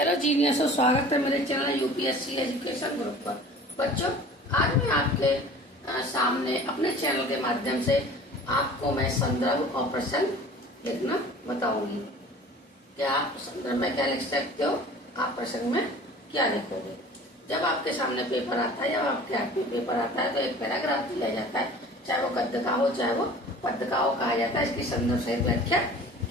Hello जीनियसों, स्वागत है मेरे चैनल यूपीएससी एजुकेशन ग्रुप पर। बच्चों, आज मैं आपके सामने अपने चैनल के माध्यम से आपको मैं संदर्भ और प्रसंग लिखना बताऊंगी। क्या आप संदर्भ में क्या लिख सकते हो, आप प्रसंग में क्या लिखोगे। जब आपके सामने पेपर आता है, जब आपके हाथ में पेपर आता है तो एक पैराग्राफ दिया जाता है, चाहे वो गद्य का हो चाहे वो पद्य का हो, कहा जाता है इसकी संदर्भ सहित व्याख्या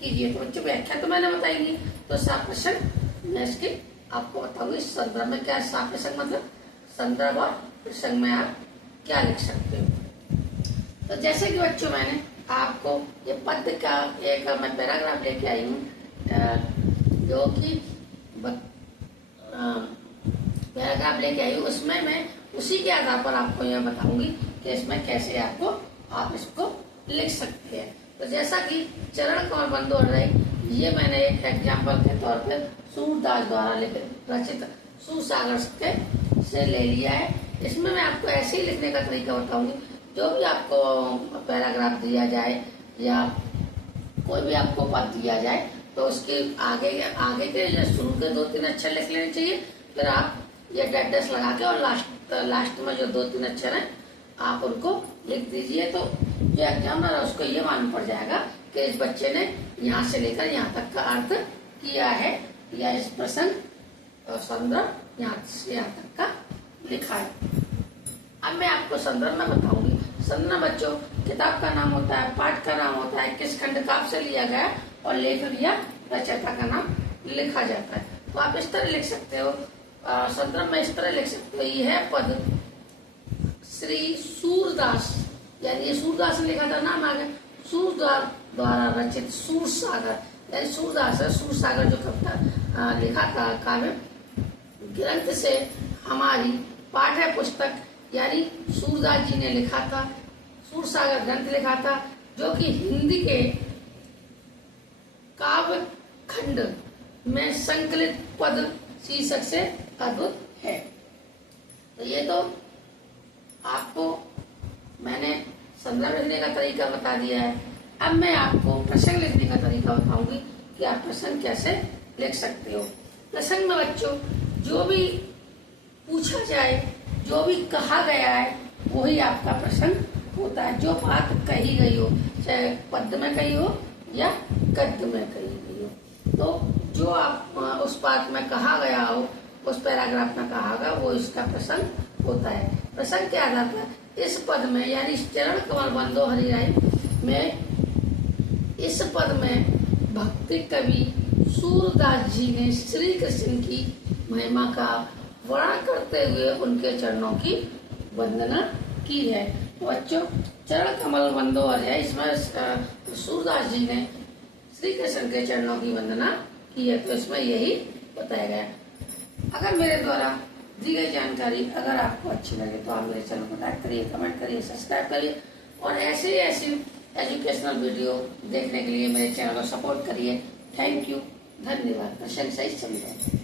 कीजिए। तो बच्चों, व्याख्या तो मैंने बताएंगी, तो साफ प्रसंग मैं इसकी आपको बताऊंगी। संदर्भ में क्या साफ प्रसंग मतलब संदर्भ और प्रसंग में आप क्या लिख सकते हो। तो जैसे कि बच्चों, मैंने आपको ये पद्य का एक मैं पैराग्राफ लेके आई हूँ, जो कि पैराग्राफ लेके आई हूँ। उसमें मैं उसी के आधार पर आपको यह बताऊंगी कि इसमें कैसे आप इसको लिख सकते हैं। तो जैसा कि चरण कमल बंधु हृदय, ये मैंने एक एग्जाम्पल के तौर पे सूरदास द्वारा रचित सूरसागर से ले लिया है। इसमें मैं आपको ऐसे ही लिखने का तरीका बताऊंगी। जो भी आपको पैराग्राफ दिया जाए या कोई भी आपको पद दिया जाए तो उसके आगे के या शुरू के 2-3 अक्षर लिख लेने चाहिए। फिर आप ये डैश लगा के और लास्ट में जो 2-3 अक्षर हैं आप उनको लिख दीजिए। तो जो एग्जामिनर है उसको ये मालूम पड़ जाएगा कि इस बच्चे ने यहाँ से लेकर यहाँ तक का अर्थ किया है, या इस प्रसंग संदर्भ यहाँ से यहाँ तक का लिखा है। अब मैं आपको संदर्भ में बताऊंगी। संदर्भ बच्चों, किताब का नाम होता है, पाठ का नाम होता है, किस खंड काव्य से लिया गया और लेखक या रचयिता का नाम लिखा जाता है। तो आप इस तरह लिख सकते हो, संदर्भ में इस तरह लिख सकते हो। यह पद श्री सूरदास, यानी ये सूरदास ने लिखा था, नाम आ गया, सूरदास द्वारा रचित सूरसागर, यानी सूरदास है, सूरसागर जो कविता लिखा था काव्य ग्रंथ से हमारी पाठ्य पुस्तक, यानी सूरदास जी ने लिखा था, सूरसागर ग्रंथ लिखा था, जो कि हिंदी के काव्य खंड में संकलित पद शीर्षक से अद्भुत है। तो ये तो आपको मैंने संदर्भ लिखने का तरीका बता दिया है। अब मैं आपको प्रसंग लिखने का तरीका बताऊंगी कि आप प्रसंग कैसे लिख सकते हो। प्रसंग में बच्चों, जो भी पूछा जाए, जो भी कहा गया है, वही आपका प्रसंग होता है। जो बात कही गई हो, चाहे पद्य में कही हो या गद्य में कही गई हो, तो जो आप उस बात में कहा गया हो, उस पैराग्राफ में कहा गया, वो इसका प्रसंग होता है। प्रसंग के आधार पर इस पद में, यानी चरण कमल बंधु हरिराय में, इस पद में भक्ति कवि सूरदास जी ने श्री कृष्ण की महिमा का वर्णन करते हुए उनके चरणों की वंदना की है। बच्चों, चरण कमल बंधु हरिराय, इसमें सूरदास जी ने श्री कृष्ण के चरणों की वंदना की है। तो इसमें यही बताया गया। अगर मेरे द्वारा दी गई जानकारी अगर आपको अच्छी लगे तो आप मेरे चैनल को लाइक करिए, कमेंट करिए, सब्सक्राइब करिए और ऐसे एजुकेशनल वीडियो देखने के लिए मेरे चैनल को सपोर्ट करिए। थैंक यू, धन्यवाद। प्रशंसा ही समझाइए।